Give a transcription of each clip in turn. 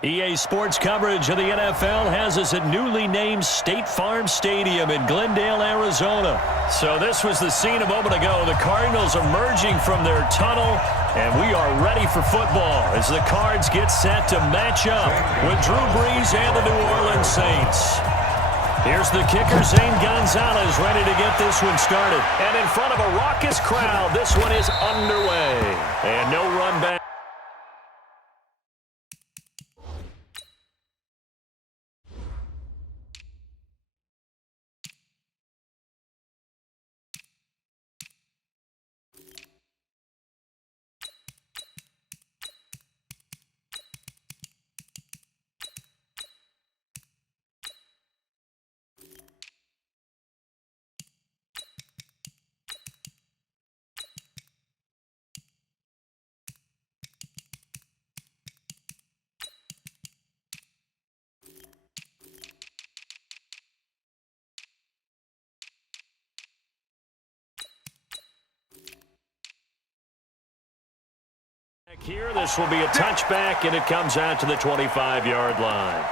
EA Sports coverage of the NFL has us at newly named State Farm Stadium in Glendale, Arizona. So this was the scene a moment ago. The Cardinals emerging from their tunnel, and we are ready for football as the Cards get set to match up with Drew Brees and the New Orleans Saints. Here's the kicker, Zane Gonzalez, ready to get this one started. And in front of a raucous crowd, this one is underway. And no run back. Here, this will be a touchback, and it comes out to the 25-yard line.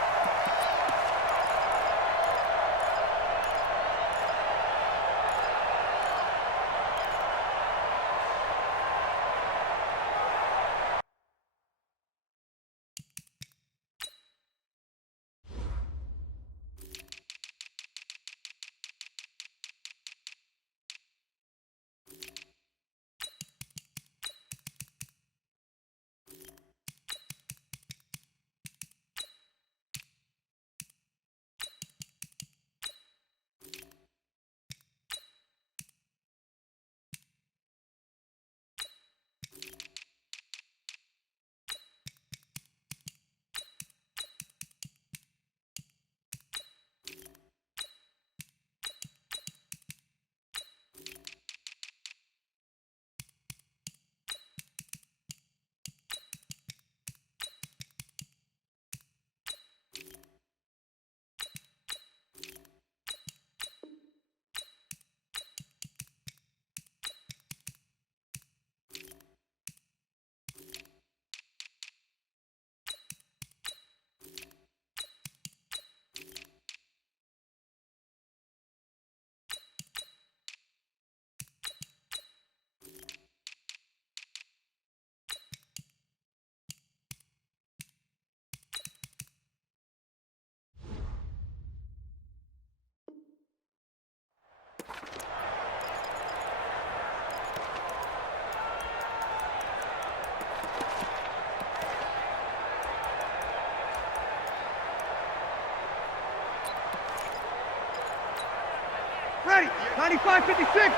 Ready, 95-56.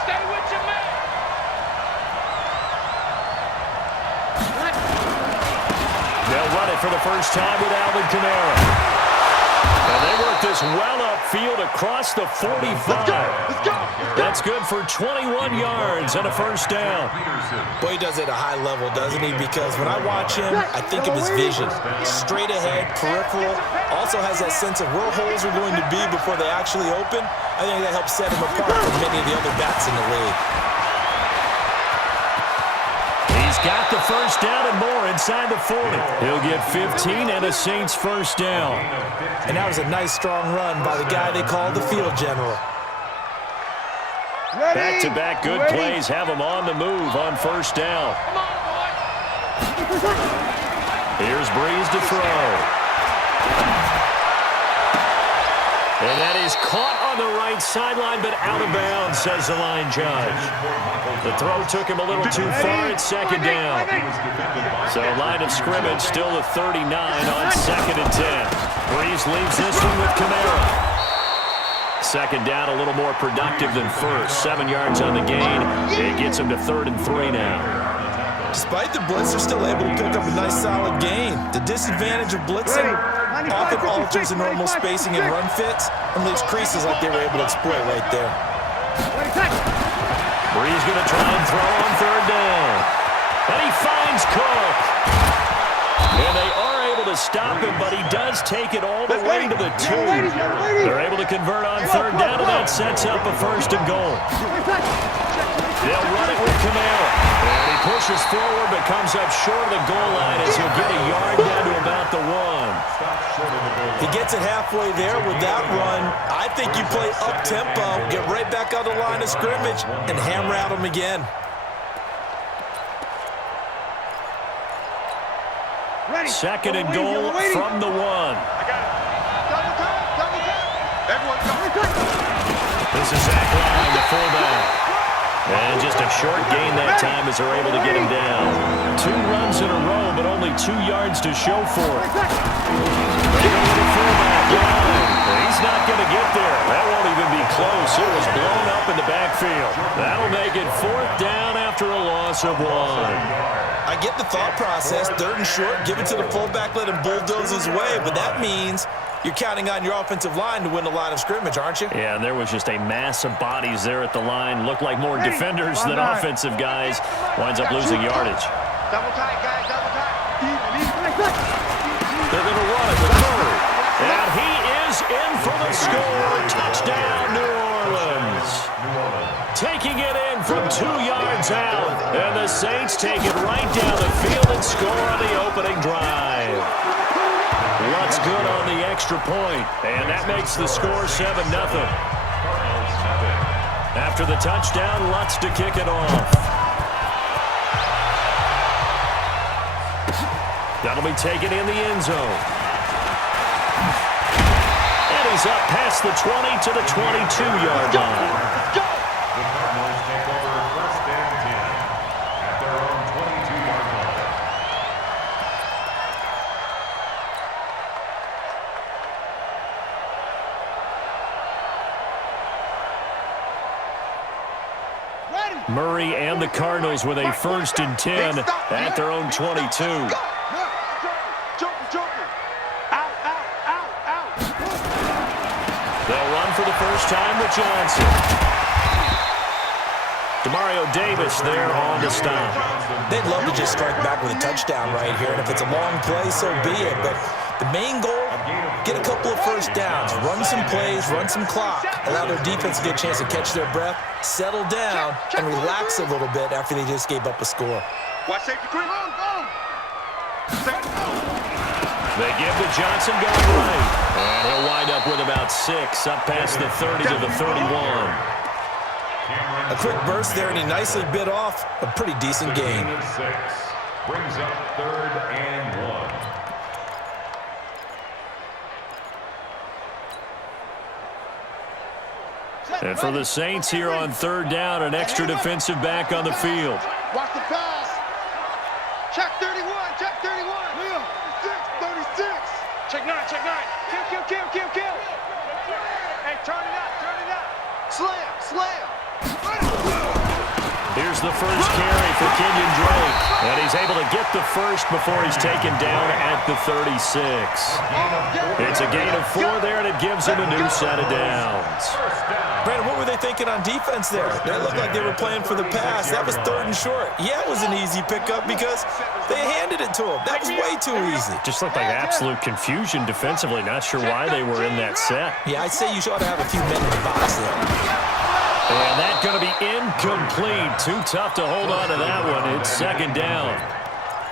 Stay with your man. They'll run it for the first time with Alvin Kamara. And they work this well upfield across the 45. Let's go. That's good for 21 yards and a first down. Boy, he does it at a high level, doesn't he? Because when I watch him, I think of his vision. Straight ahead, peripheral. Also has that sense of where holes are going to be before they actually open. I think that helps set him apart from many of the other backs in the league. He's got the first down and more inside the 40. He'll get 15 and a Saints first down. And that was a nice, strong run by the guy they call the field general. Back-to-back good plays have him on the move on first down. Here's Brees to throw. And that is caught on the right sideline, but out of bounds, says the line judge. The throw took him a little too far at second down. So line of scrimmage still a 39 on 2nd and 10. Brees leaves this one with Kamara. Second down, a little more productive than first. 7 yards on the gain. It gets him to 3rd and 3 now. Despite the blitz, they're still able to pick up a nice, solid gain. The disadvantage of blitzing often alters the normal spacing and run fits and leaves creases like they were able to exploit right there. Brees going to try and throw on 3rd down. And he finds Cook. And they are able to stop him, but he does take it all the way to the 2. They're able to convert on 3rd down, and that sets up a 1st and goal. They'll run it with Kamara. And he pushes forward but comes up short of the goal line as he'll get a yard down to about the 1. He gets it halfway there with that run. I think you play up-tempo, get right back on the line of scrimmage, and hammer at him again. Second and goal from the 1. I got it. Double time. Everyone go. This is Zach Line, the fullback. And just a short gain that time as they're able to get him down. 2 runs in a row, but only 2 yards to show for it. They go to the fullback line. He's not going to get there. That won't even be close. It was blown up in the backfield. That'll make it 4th down after a loss of 1. I get the thought process, 3rd and short, give it to the fullback, let him bulldoze his way, but that means you're counting on your offensive line to win the line of scrimmage, aren't you? Yeah, and there was just a mass of bodies there at the line. Looked like more defenders than offensive guys. Winds up losing yardage. Double tight, guys, double tight. They're going to run it with Murray. And he is in for the score. Touchdown, New Orleans. Taking it in from 2 yards out. And the Saints take it right down the field and score on the opening drive. Lutz good on the extra point. And that makes the score 7-0. After the touchdown, Lutz to kick it off. That'll be taken in the end zone. And he's up past the 20 to the 22-yard line. The Cardinals take over 1st and 10 at their own 22-yard line. Murray and the Cardinals with a 1st and 10 at their own 22. They'll run for the first time with Johnson. Demario Davis there on the stop. They'd love to just strike back with a touchdown right here, and if it's a long play, so be it. But the main goal, get a couple of first downs, run some plays, run some clock, allow their defense to get a chance to catch their breath, settle down, and relax a little bit after they just gave up a score. Watch safety quick. They give to Johnson going right. And he'll wind up with about 6, up past the 30 to the 31. A quick burst there, and he nicely bit off a pretty decent gain. Brings up 3rd and 1. And for the Saints here on 3rd down, an extra defensive back on the field. Watch the pass. Check 31. Check 31. 36. Check 9. Check 9. Kill. Hey, turn it up. Slam. Here's the first carry for Kenyon Drake. And he's able to get the first before he's taken down at the 36. It's a gain of 4 there, and it gives him a new set of downs. Brandon, what were they thinking on defense there? They looked like they were playing for the pass. That was 3rd and short. Yeah, it was an easy pickup because they handed it to him. That was way too easy. Just looked like absolute confusion defensively. Not sure why they were in that set. Yeah, I'd say you ought to have a few men in the box there. And that's going to be incomplete. Too tough to hold on to that one. It's 2nd down.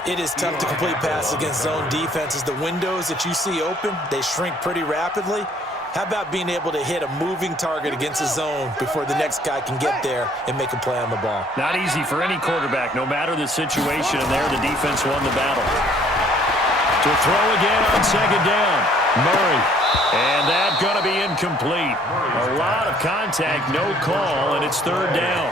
It is tough to complete passes against zone defenses. The windows that you see open, they shrink pretty rapidly. How about being able to hit a moving target against a zone before the next guy can get there and make a play on the ball? Not easy for any quarterback, no matter the situation. And there, the defense won the battle. To throw again on 2nd down. Murray. And that's going to be incomplete. A lot of contact, no call, and it's 3rd down.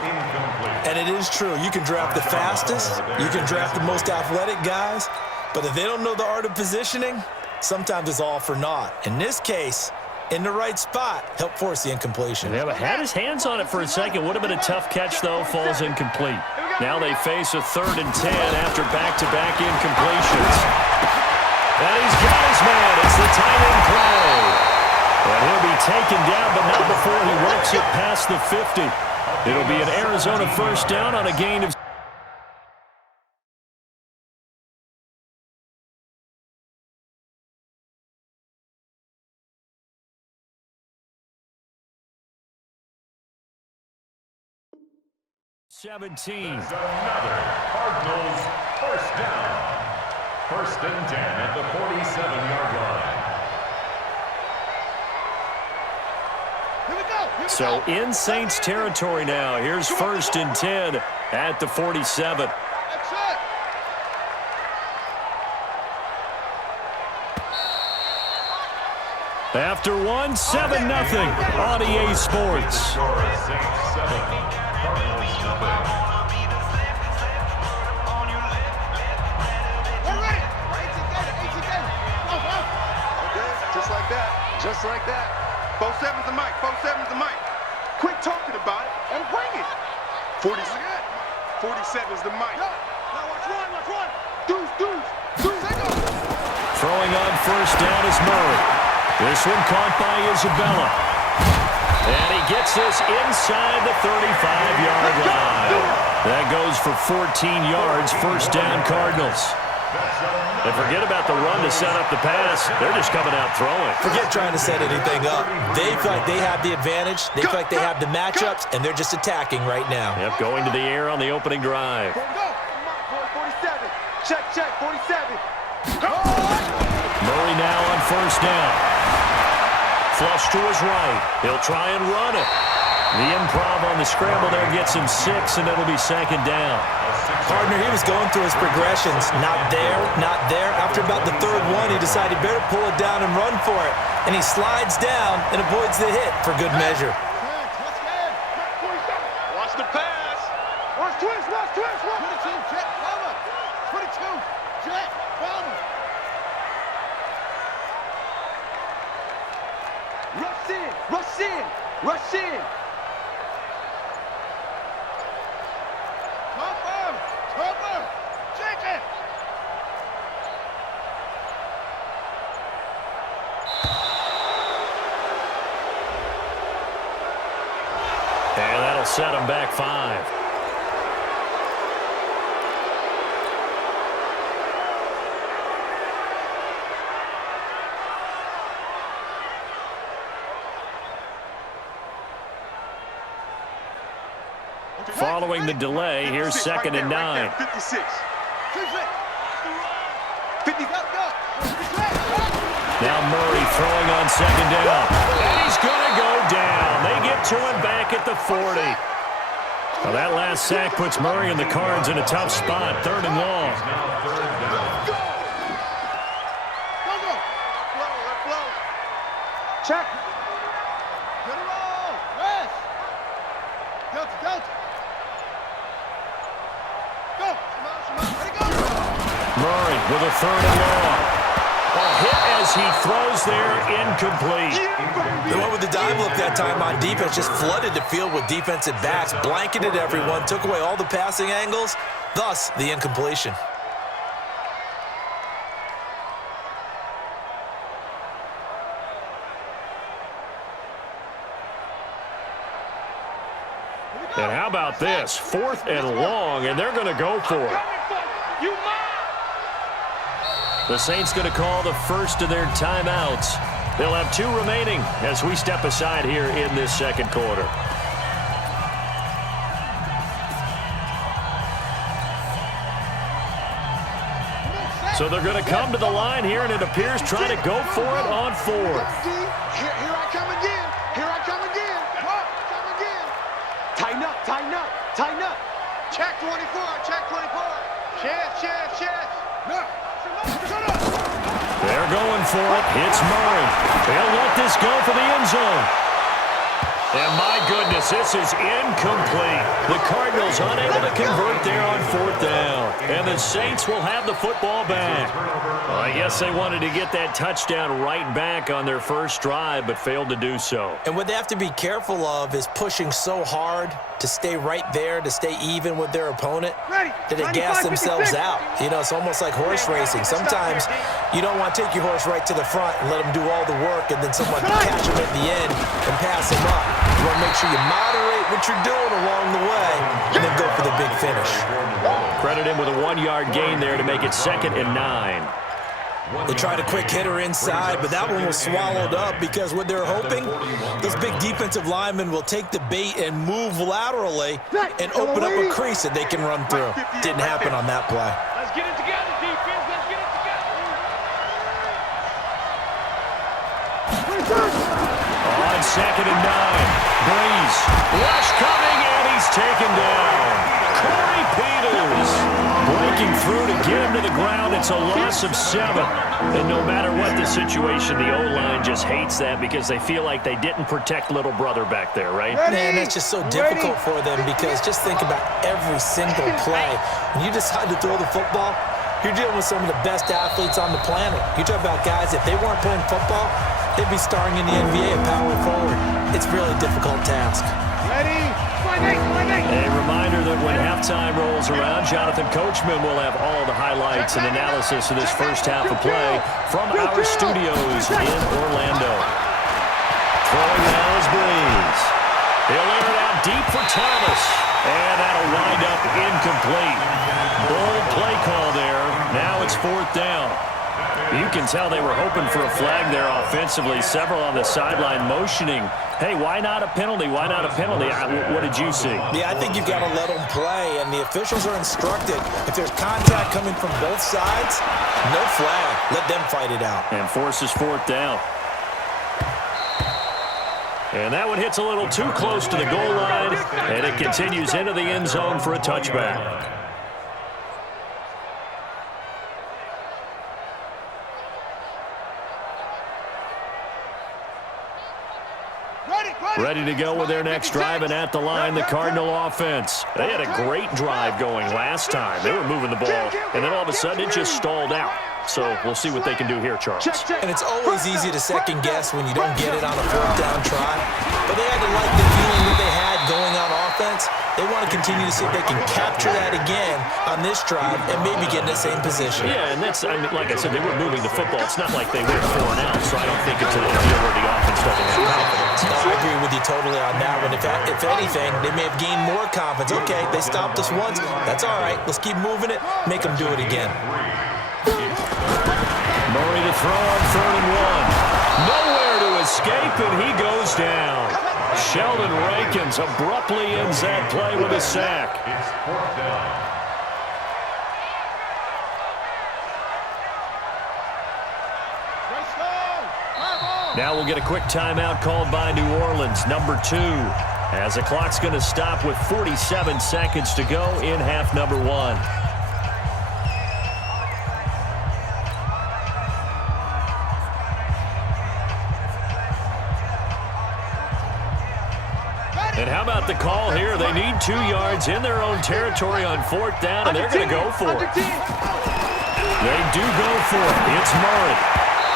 And it is true. You can draft the fastest. You can draft the most athletic guys. But if they don't know the art of positioning, sometimes it's all for naught. In this case, in the right spot, help force the incompletion. Yeah, but had his hands on it for a second. Would have been a tough catch, though. Falls incomplete. Now they face a 3rd and 10 after back-to-back incompletions. And he's got his man. It's the tight end play. And he'll be taken down, but not before he works it past the 50. It'll be an Arizona 1st down on a gain of 17. Another Cardinals first down. 1st and 10 at the 47-yard line. Here we go. So in Saints territory now. Here's 1st and 10 at the 47. That's it. After one, 7-0 on EA Sports. Score is Saints 7, Cardinals nothing. We're ready. 18 game. Okay, just like that. Just like that. 4-7's the mic. 4-7's the mic. Quit talking about it and bring it. 47's the mic. Now watch one. Deuce. Throwing on 1st down is Murray. This one caught by Isabella. And he gets this inside the 35-yard line. That goes for 14 yards, 1st down Cardinals. And forget about the run to set up the pass. They're just coming out throwing. Forget trying to set anything up. They feel like they have the advantage. They feel like they have the matchups, and they're just attacking right now. Yep, going to the air on the opening drive. Go. 47. Check. 47. Murray now on 1st down. Flush to his right. He'll try and run it. The improv on the scramble there gets him 6, and it'll be 2nd down. Partner, he was going through his progressions. Not there. After about the 3rd one, he decided he better pull it down and run for it. And he slides down and avoids the hit for good measure. Watch the pass. Watch twist. 22, Jet, Palmer. 22, Jet, Palmer. Rush in. Topper. Check it. And that'll set him back 5. Following the delay, here's 2nd and 9. 56. 50. Now Murray throwing on 2nd down. And he's going to go down. They get to him back at the 40. Well, that last sack puts Murray and the Cards in a tough spot. 3rd and long. Flow. Check. Get it all. Rest. Delta. Go. Ready, go. Murray with a 3rd and long. A hit as he throws there, incomplete. The one with the dive look that time on defense just flooded the field with defensive backs, blanketed everyone, took away all the passing angles, thus the incompletion. And how about this? 4th and long, and they're going to go for it. The Saints going to call the first of their timeouts. They'll have 2 remaining as we step aside here in this 2nd quarter. So they're going to come to the line here, and it appears trying to go for it on 4th. Here I come again. Tighten up. Check 24. Chest. No. They're going for it. It's Murray. They'll let this go for the end zone. And my goodness, this is incomplete. The Cardinals unable to convert there on 4th down. And the Saints will have the football back. Well, I guess they wanted to get that touchdown right back on their first drive, but failed to do so. And what they have to be careful of is pushing so hard to stay right there, to stay even with their opponent, that they gas themselves out. You know, it's almost like horse racing. Sometimes you don't want to take your horse right to the front and let them do all the work, and then someone catch them at the end and pass them up. You want to make sure you moderate what you're doing along the way and then go for the big finish. Credit him with a 1-yard gain there to make it 2nd and 9. They tried a quick hitter inside, but that one was swallowed up because what they're hoping, those big defensive linemen will take the bait and move laterally and open up a crease that they can run through. Didn't happen on that play. Let's get it together, defense. Let's get it together. On 2nd and 9, Breeze. Rush coming, and he's taken down. Corey Peters breaking through to get him to the ground. It's a loss of 7. And no matter what the situation, the O-line just hates that because they feel like they didn't protect little brother back there, right? Man, that's just so difficult for them because just think about every single play. When you decide to throw the football, you're dealing with some of the best athletes on the planet. You talk about guys, if they weren't playing football, they'd be starring in the NBA at power forward. It's a really difficult task. Ready? A reminder that when halftime rolls around, Jonathan Coachman will have all the highlights and analysis of this first half of play from our studios in Orlando. Throwing now is Breeze. He'll air it out deep for Thomas. And that'll wind up incomplete. Bold play call there. Now it's 4th down. You can tell they were hoping for a flag there offensively. Several on the sideline motioning, hey, why not a penalty? Why not a penalty? What did you see? Yeah, I think you've got to let them play, and the officials are instructed. If there's contact coming from both sides, no flag. Let them fight it out. And forces 4th down. And that one hits a little too close to the goal line, and it continues into the end zone for a touchback. Ready to go with their next drive, and at the line, the Cardinal offense. They had a great drive going last time. They were moving the ball, and then all of a sudden it just stalled out. So we'll see what they can do here, Charles. And it's always easy to second guess when you don't get it on a 4th down try. But they had to like the feeling that they had going on offense. They want to continue to see if they can capture that again on this drive and maybe get in the same position. Yeah, and that's, I mean, like I said, they were moving the football. It's not like they went 4 and out, so I don't think it's a deal where the offense doesn't have confidence. No, I agree with you totally on that one. If anything, they may have gained more confidence. Okay, they stopped us once. That's all right. Let's keep moving it. Make them do it again. Murray to throw on 3rd and 1. Nowhere to escape, and he goes down. Sheldon Rankins abruptly ends that play with a sack. It's 4th down. Now we'll get a quick timeout called by New Orleans, number 2, as the clock's going to stop with 47 seconds to go in half number 1. And how about the call here? They need 2 yards in their own territory on 4th down, and they're going to go for it. They do go for it. It's Murray.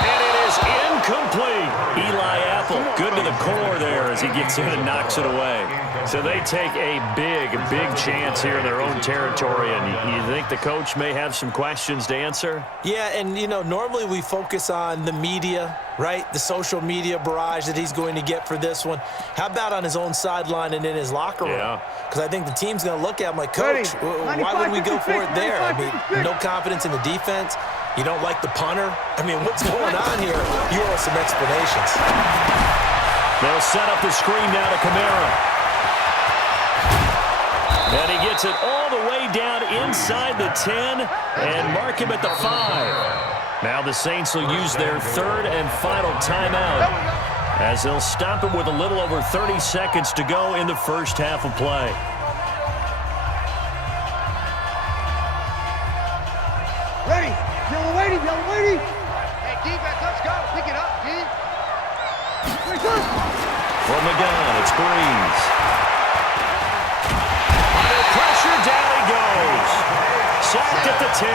And it is incomplete. Eli Apple, good to the core there as he gets in and knocks it away. So they take a big chance here in their own territory, and you think the coach may have some questions to answer? Yeah, and, you know, normally we focus on the media, right? The social media barrage that he's going to get for this one. How about on his own sideline and in his locker room? Yeah. Because I think the team's going to look at him like, Coach, why would we go for it there? I mean, no confidence in the defense. You don't like the punter? I mean, what's going on here? You owe some explanations. They'll set up the screen now to Kamara. And he gets it all the way down inside the 10 and mark him at the 5. Now the Saints will use their 3rd and final timeout as they'll stop it with a little over 30 seconds to go in the first half of play. Ready. Yellow lady. Hey, defense, let's go. Pick it up, D. From the gun, it's Breeze. Under pressure, down he goes. Sacked at the 10.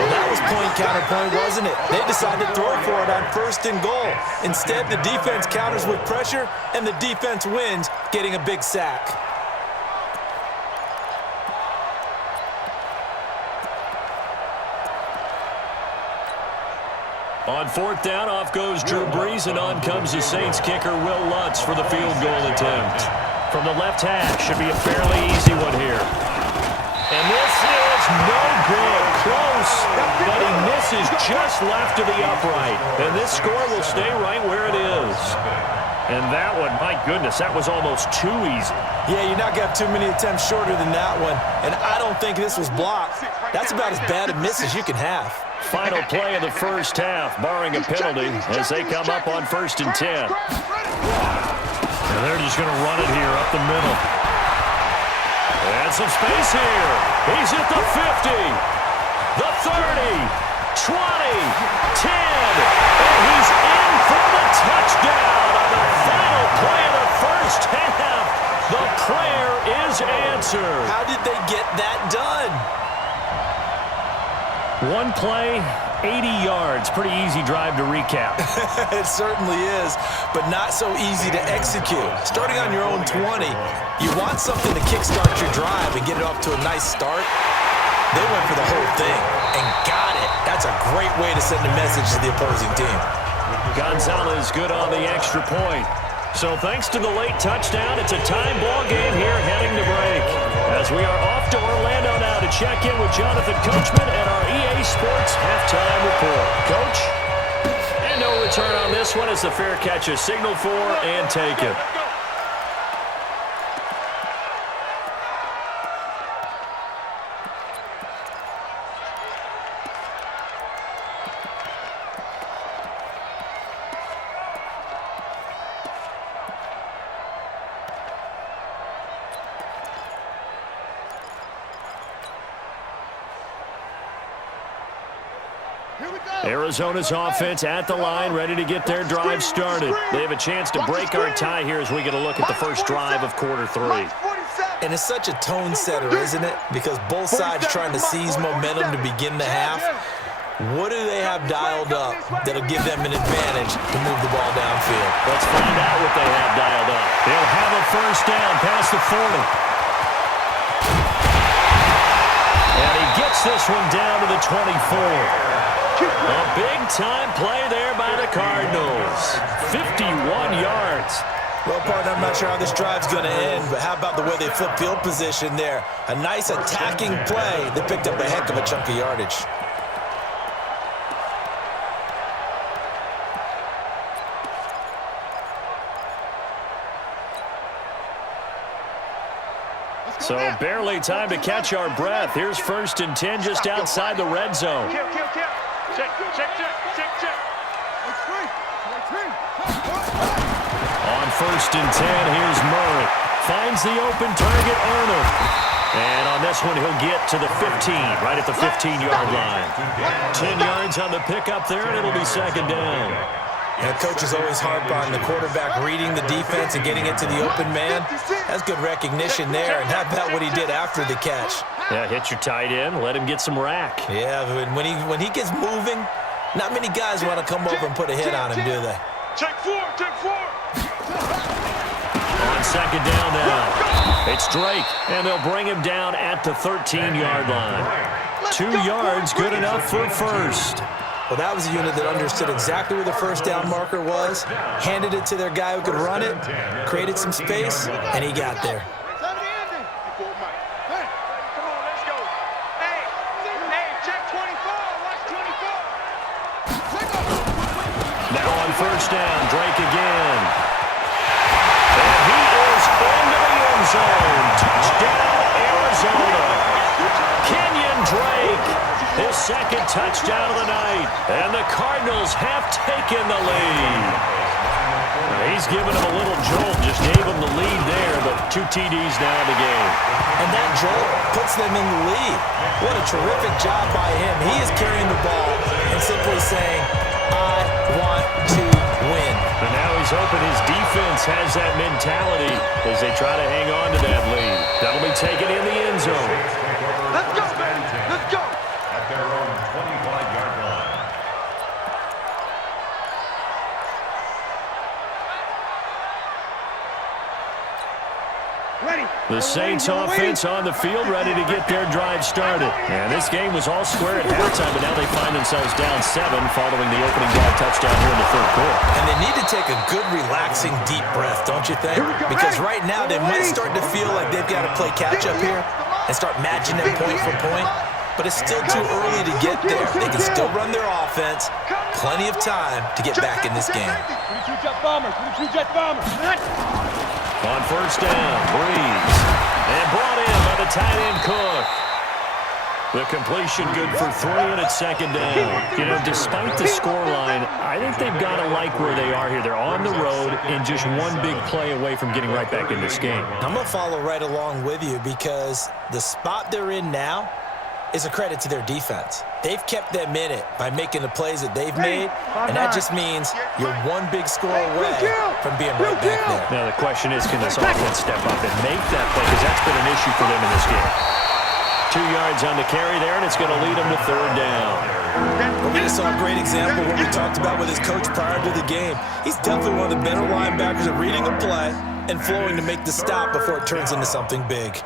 Well, that was point counterpoint, wasn't it? They decided to throw for it on 1st and goal. Instead, the defense counters with pressure, and the defense wins, getting a big sack. On 4th down, off goes Drew Brees, and on comes the Saints kicker, Will Lutz, for the field goal attempt. From the left hash, should be a fairly easy one here. And this is no good. Close close, but he misses just left of the upright. And this score will stay right where it is. And that one, my goodness, that was almost too easy. Yeah, you're not going to have too many attempts shorter than that one. And I don't think this was blocked. That's about as bad a miss as you can have. Final play of the first half, barring a penalty, as they come up on 1st and 10. And they're just going to run it here up the middle. And some space here. He's at the 50, the 30, 20, 10, and he's in for the touchdown on the final play of the first half. The prayer is answered. How did they get that done? One play, 80 yards. Pretty easy drive to recap. It certainly is, but not so easy to execute. Starting on your own 20, you want something to kickstart your drive and get it off to a nice start. They went for the whole thing and got it. That's a great way to send a message to the opposing team. Gonzalez good on the extra point. So thanks to the late touchdown, it's a tie ball game here heading to break. As we are off to Orlando now to check in with Jonathan Coachman and our EA Sports halftime report. Coach? And no return on this one as the fair catch is signaled for and taken. Arizona's offense at the line, ready to get their drive started. They have a chance to break our tie here as we get a look at the first drive of quarter 3. And it's such a tone setter, isn't it? Because both sides trying to seize momentum to begin the half. What do they have dialed up that'll give them an advantage to move the ball downfield? Let's find out what they have dialed up. They'll have a first down past the 40. And he gets this one down to the 24. A big-time play there by the Cardinals. 51 yards. Well, partner, I'm not sure how this drive's going to end, but how about the way they flip field position there? A nice attacking play. They picked up a heck of a chunk of yardage. So barely time to catch our breath. Here's 1st and 10 just outside the red zone. Check. On 1st and 10, here's Murray. Finds the open target, Arnold. And on this one, he'll get to the 15, right at the 15-yard line. 10 yards on the pickup there, and it'll be 2nd down. And coaches always harp on the quarterback reading the defense and getting it to the open man. That's good recognition there. And how about what he did after the catch? Yeah, hit your tight end, let him get some rack. Yeah, when he gets moving, not many guys want to come over and put a hit on him, do they? Check four. On 2nd down now, it's Drake, and they'll bring him down at the 13-yard line. 2 yards, good enough for first. Well, that was a unit that understood exactly where the first down marker was, handed it to their guy who could run it, created some space, and he got there. Now on 1st down, Drake again. And he is into the end zone. Touchdown, Arizona. Kenyon Drake, his 2nd touchdown of the night. And the Cardinals have taken the lead. He's given him a little jolt, just gave him the lead there, but 2 TDs now in the game. And that jolt puts them in the lead. What a terrific job by him. He is carrying the ball and simply saying, I want to win. And now he's open. His defense has that mentality as they try to hang on to that lead. That'll be taken in the end zone. Let's go, man. Let's go. At their own 25-yard line. The Saints offense on the field ready to get their drive started. And this game was all square at halftime, but now they find themselves down 7 following the opening drive touchdown here in the 3rd quarter. And they need to take a good, relaxing, deep breath, don't you think? Because right now they might start to feel like they've got to play catch-up here and start matching them point for point. but it's still too early to get there. They can still run their offense. Plenty of time to get back in this game. 22 jet bombers, 22 jet bombers. On first down, Breeze. And brought in by the tight end Cook. The completion good for 3, and it's second down. You know, despite the scoreline, I think they've got to like where they are here. They're on the road and just one big play away from getting right back in this game. I'm going to follow right along with you because the spot they're in now is a credit to their defense. They've kept them in it by making the plays that they've made, and that just means you're one big score away from being right back there. Now the question is, can this offense step up and make that play? Because that's been an issue for them in this game. 2 yards on the carry there, and it's going to lead them to third down. We just saw a great example what we talked about with his coach prior to the game. He's definitely one of the better linebackers at reading a play and flowing to make the stop before it turns into something big.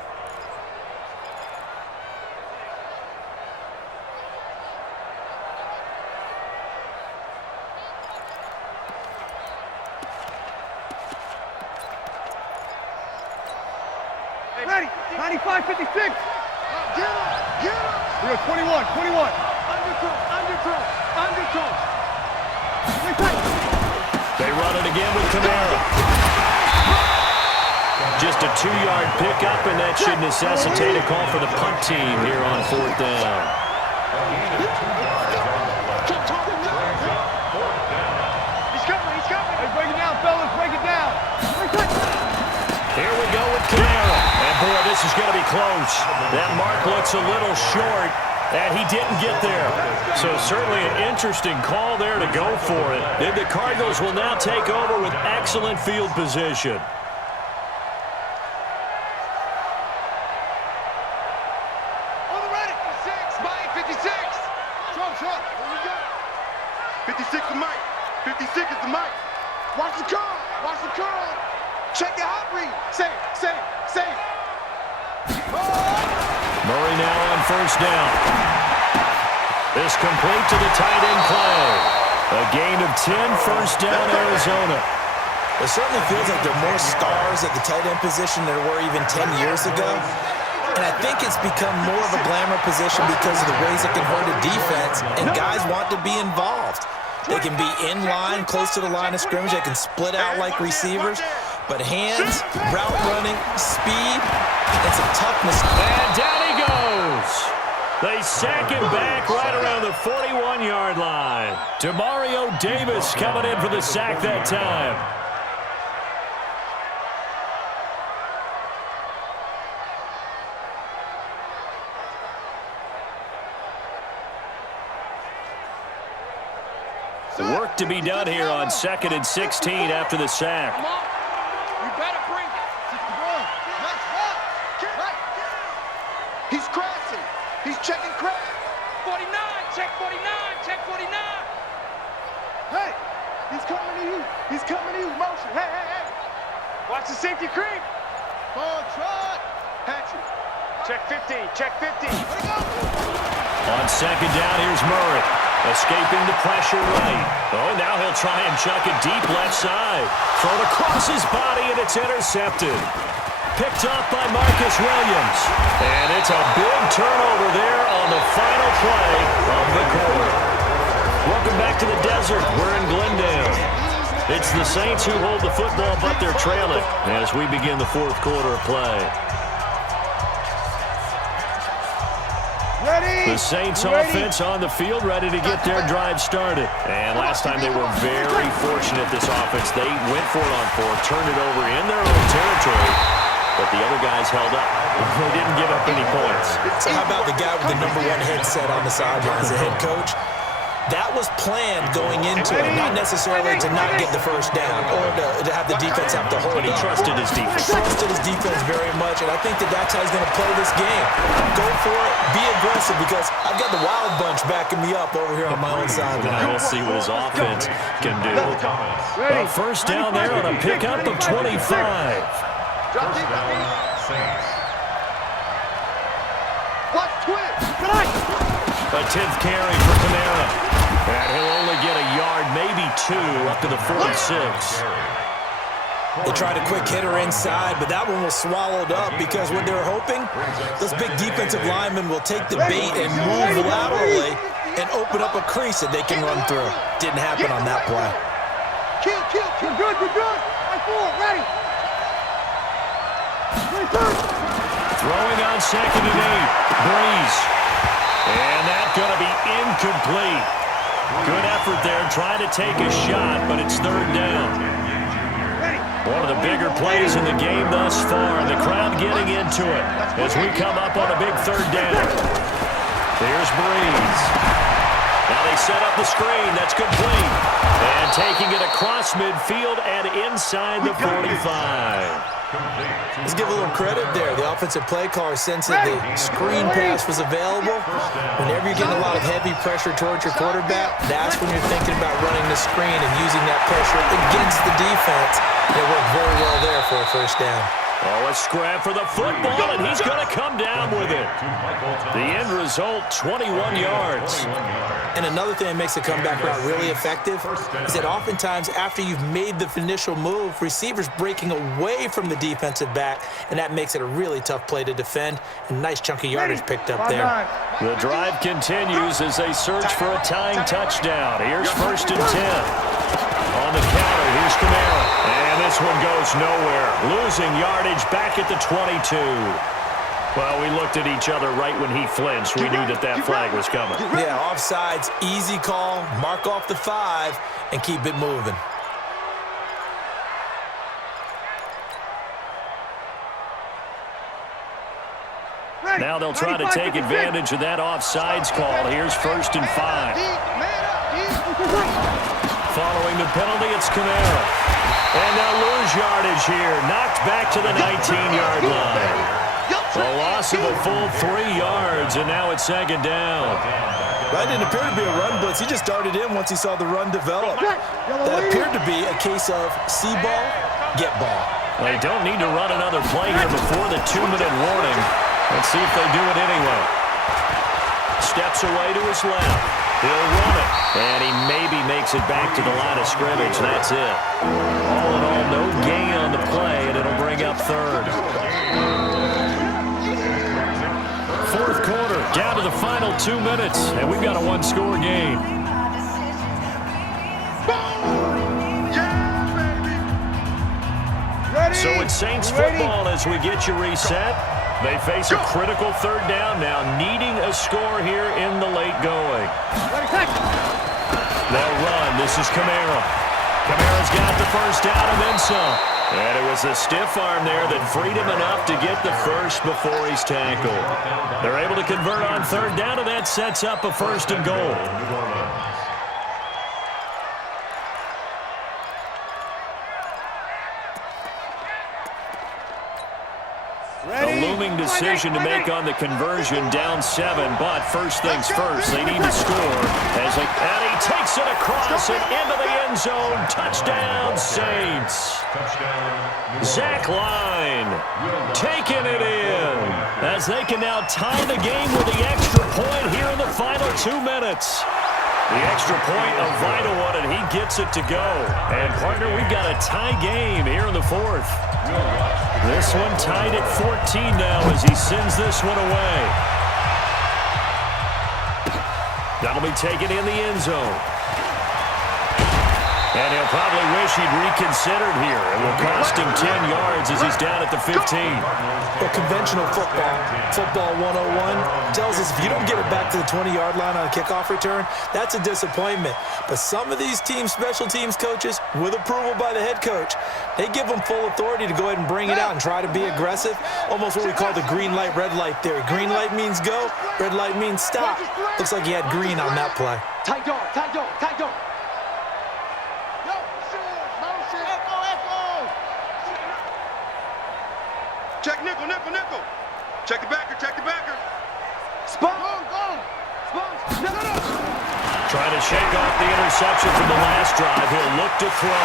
Ready, 95, 56. Get him. We are 21. Underthrow. They run it again with Kamara. Just a 2-yard pickup, and that should necessitate a call for the punt team here on fourth down. He's coming. Hey, break it down, fellas. Break it down. Here we go with Kamara. And boy, this is going to be close. That mark looks a little short, and he didn't get there. So certainly an interesting call there to go for it. And the Cardinals will now take over with excellent field position. On the ready. 56. Mike, 56. Short. Here we go. 56 is Mike. 56 is the Mike. Watch the curl. Check your hot read. Save. Murray now on first down. This complete to the tight end play. A gain of 10, first down, Arizona. It certainly feels like there are more stars at the tight end position than there were even 10 years ago. And I think it's become more of a glamour position because of the ways it can hurt a defense, and guys want to be involved. They can be in line, close to the line of scrimmage. They can split out like receivers. But hands, route running, speed, and some toughness. And down he goes. They sack him back right around the 41-yard line. Demario Davis coming in for the sack that time. Work to be done here on 2nd and 16 after the sack. You better bring it. 61. Right. He's crossing. He's checking crack. 49. Check 49. Hey, he's coming to you. Motion. Hey. Watch the safety creep. Ball trot. Patch it. Check 15. Let it go. On second down, here's Murray. Escaping the pressure right. Oh, now he'll try and chuck it deep left side. Thrown across his body, and it's intercepted. Picked off by Marcus Williams. And it's a big turnover there on the final play of the quarter. Welcome back to the desert. We're in Glendale. It's the Saints who hold the football, but they're trailing as we begin the fourth quarter of play. The Saints offense on the field, ready to get their drive started. And last time they were very fortunate, this offense. They went for it on fourth, turned it over in their own territory, but the other guys held up. They didn't give up any points. So how about the guy with the #1 headset on the sidelines, the head coach? That was planned going into it, not necessarily to not get the first down or to have the defense have to hold But he up. trusted his defense. Trusted his defense very much, and I think that's how he's going to play this game. Go for it, be aggressive, because I've got the wild bunch backing me up over here on my own sideline. Now we'll see what his offense can do. First down there on a pickup of 25. First down, Saints. Watch twist. A 10th carry for Kamara. And he'll only get a yard, maybe two, up to the 46. Second and 10 On They tried a quick hitter inside, but that one was swallowed up because what they were hoping, those big defensive linemen will take the bait and move laterally and open up a crease that they can run through. Didn't happen on that play. Kill. We're good. Right forward, ready. Throwing on 2nd and 8. Breeze. And that's going to be incomplete. Good effort there, trying to take a shot, but it's 3rd down. One of the bigger plays in the game thus far, and the crowd getting into it as we come up on a big 3rd down. There's Breeze. Now they set up the screen. That's complete. And taking it across midfield and inside the 45. Let's give a little credit there. The offensive play caller sensed that the screen pass was available. Whenever you're getting a lot of heavy pressure towards your quarterback, that's when you're thinking about running the screen and using that pressure against the defense. And it worked very well there for a 1st down. Oh, a scrap for the football, and he's going to come down with it. The end result, 21 yards. And another thing that makes the comeback route really effective is that oftentimes after you've made the initial move, receivers breaking away from the defensive back, and that makes it a really tough play to defend. A nice chunk of yardage picked up there. The drive continues as they search for a tying touchdown. Here's 1st and 10. On the counter, here's Kamara. And this one goes nowhere. Losing yardage back at the 22. Well, we looked at each other right when he flinched. We knew that flag was coming. Yeah, offsides, easy call, mark off the 5, and keep it moving. Now they'll try to take advantage of that offsides call. Here's 1st and 5. Following the penalty, it's Kamara. And they'll lose yardage here. Knocked back to the 19-yard line. A loss of a full 3 yards, and now it's 2nd down. That didn't appear to be a run blitz. He just darted in once he saw the run develop. That appeared to be a case of see ball, get ball. They don't need to run another play here before the 2-minute warning. Let's see if they do it anyway. Steps away to his left. He'll run it. And he maybe makes it back to the line of scrimmage. That's it. All in all, no gain on the play, and it'll bring up 3rd. 4th quarter, down to the final 2 minutes, and we've got a 1-score game. So it's Saints football as we get you reset. They face a critical 3rd down now, needing a score here in the late going. They'll run. This is Kamara. Kamara's got the 1st down and then some. And it was a stiff arm there that freed him enough to get the 1st before he's tackled. They're able to convert on 3rd down, and that sets up a 1st and goal. A looming decision to make on the conversion, down 7, but first things first, they need to score. And he takes it across and into the end zone. Touchdown, Saints. Zach Line taking it in as they can now tie the game with the extra point here in the final 2 minutes. The extra point, a vital one, and he gets it to go. And, partner, we've got a tie game here in the 4th. This one tied at 14 now as he sends this one away. That'll be taken in the end zone. And he'll probably wish he'd reconsidered here. It will cost him 10 yards as he's down at the 15. Well, conventional football 101, tells us if you don't get it back to the 20-yard line on a kickoff return, that's a disappointment. But some of these special teams coaches, with approval by the head coach, they give them full authority to go ahead and bring it out and try to be aggressive. Almost what we call the green light, red light theory. Green light means go, red light means stop. Looks like he had green on that play. Tight dog. Check nickel. Check the backer. Spun. Trying to shake off the interception from the last drive. He'll look to throw.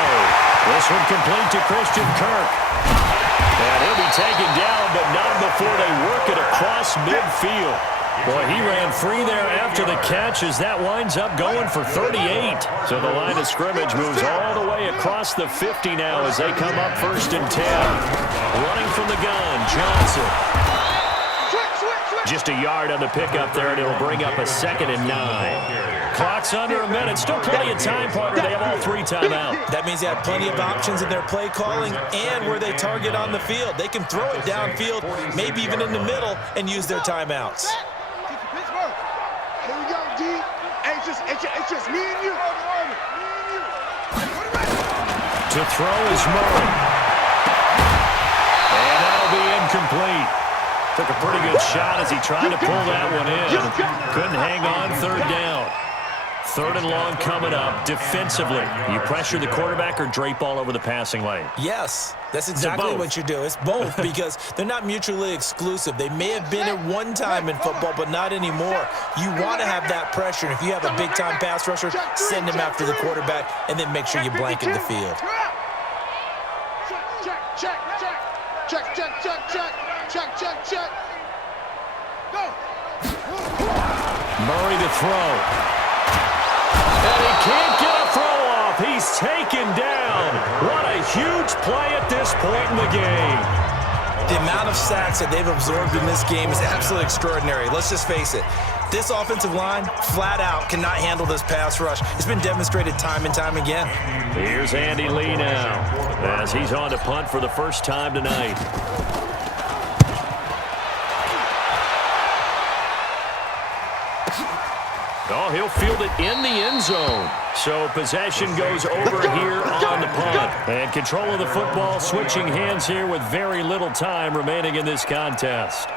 This one complete to Christian Kirk. And he'll be taken down, but not before they work it across midfield. Boy, he ran free there after the catch as that winds up going for 38. So the line of scrimmage moves all the way across the 50 now as they come up 1st and 10. Running from the gun, Johnson. Just a yard on the pickup there, and it'll bring up a 2nd and 9. Clock's under a minute. Still plenty of time, partner. They have all 3 timeouts. That means they have plenty of options in their play calling and where they target on the field. They can throw it downfield, maybe even in the middle, and use their timeouts. Here we go, D. It's just me and you. To throw is Murray. And that'll be incomplete. Took a pretty good shot as he tried to pull that one in. Couldn't hang on 3rd down. 3rd and long coming up. Defensively, you pressure the quarterback or drape all over the passing lane? Yes, that's exactly what you do. It's both because they're not mutually exclusive. They may have been at one time in football, but not anymore. You want to have that pressure. And if you have a big-time pass rusher, send him after the quarterback and then make sure you blanket the field. Check. Go. Murray to throw. And he can't get a throw off. He's taken down. What a huge play at this point in the game. The amount of sacks that they've absorbed in this game is absolutely extraordinary. Let's just face it. This offensive line, flat out, cannot handle this pass rush. It's been demonstrated time and time again. Here's Andy Lee now as he's on to punt for the first time tonight. Oh, he'll field it in the end zone. So possession goes over here on the punt. And control of the football switching hands here with very little time remaining in this contest.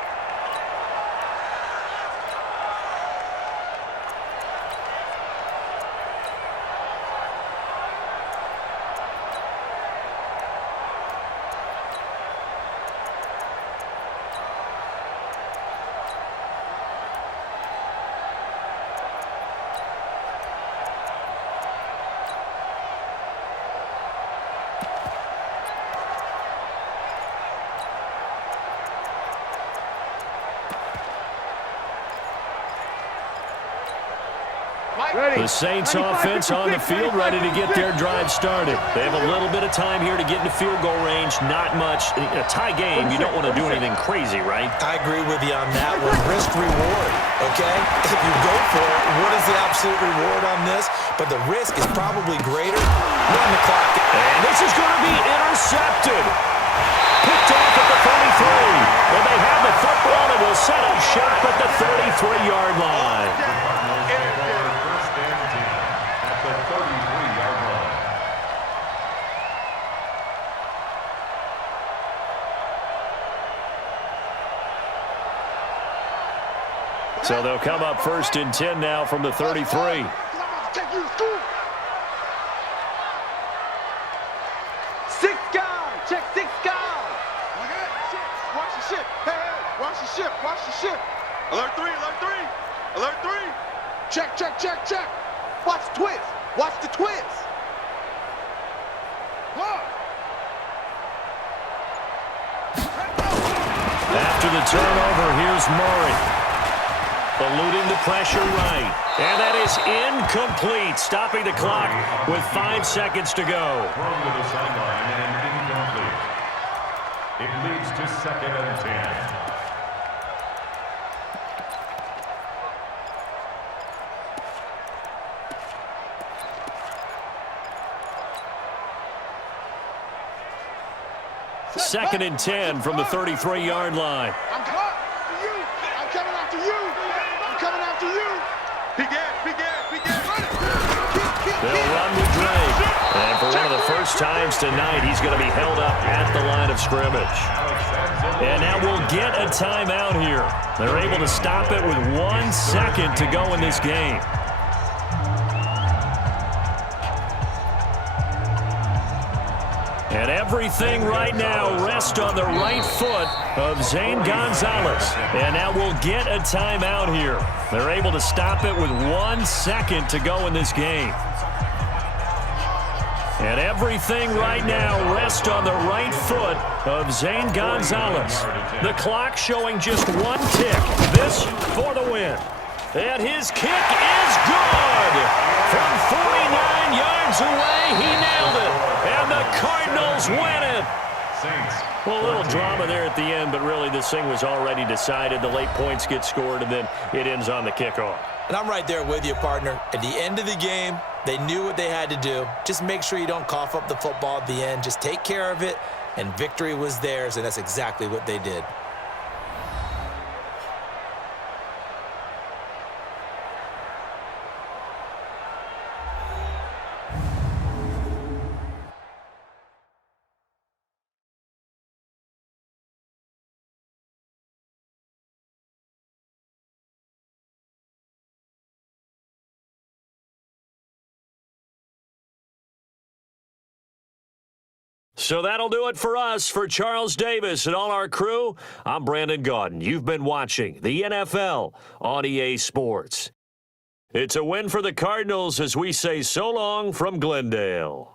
The Saints offense on the field, ready to get their drive started. They have a little bit of time here to get into field goal range. Not much. In a tie game, you don't want to do anything crazy, right? I agree with you on that one. Risk reward, okay? If you go for it, what is the absolute reward on this? But the risk is probably greater. Run the clock. And this is going to be intercepted. Picked off at the 33. And they have the football and will set up shop at the 33-yard line. So they'll come up 1st and 10 now from the 33. Six guys. Check 6 guys. Watch the ship. Hey, watch the ship. Watch the ship. Alert 3. Alert 3. Check. Watch the twist. Watch the twist. After the turnover, here's Murray. Eluding the pressure right. And that is incomplete. Stopping the clock with 5 seconds to go. Thrown to the sideline and incomplete. It leads to 2nd and 10. Second and 10 from the 33-yard line. I'm coming after you. I'm coming after you. Begin. They'll run with Drake. And for one of the first times tonight, he's going to be held up at the line of scrimmage. And now we'll get a timeout here. They're able to stop it with 1 second to go in this game. And everything right now rests on the right foot of Zane Gonzalez. And now we'll get a timeout here. They're able to stop it with 1 second to go in this game. And everything right now rests on the right foot of Zane Gonzalez. The clock showing just one tick. This for the win. And his kick is good. From 49 yards away, he nailed it. And the Cardinals win it. Well, a little drama there at the end, but really this thing was already decided. The late points get scored, and then it ends on the kickoff. And I'm right there with you, partner. At the end of the game, they knew what they had to do. Just make sure you don't cough up the football at the end. Just take care of it, and victory was theirs, and that's exactly what they did. So that'll do it for us. For Charles Davis and all our crew, I'm Brandon Gaudin. You've been watching the NFL on EA Sports. It's a win for the Cardinals as we say so long from Glendale.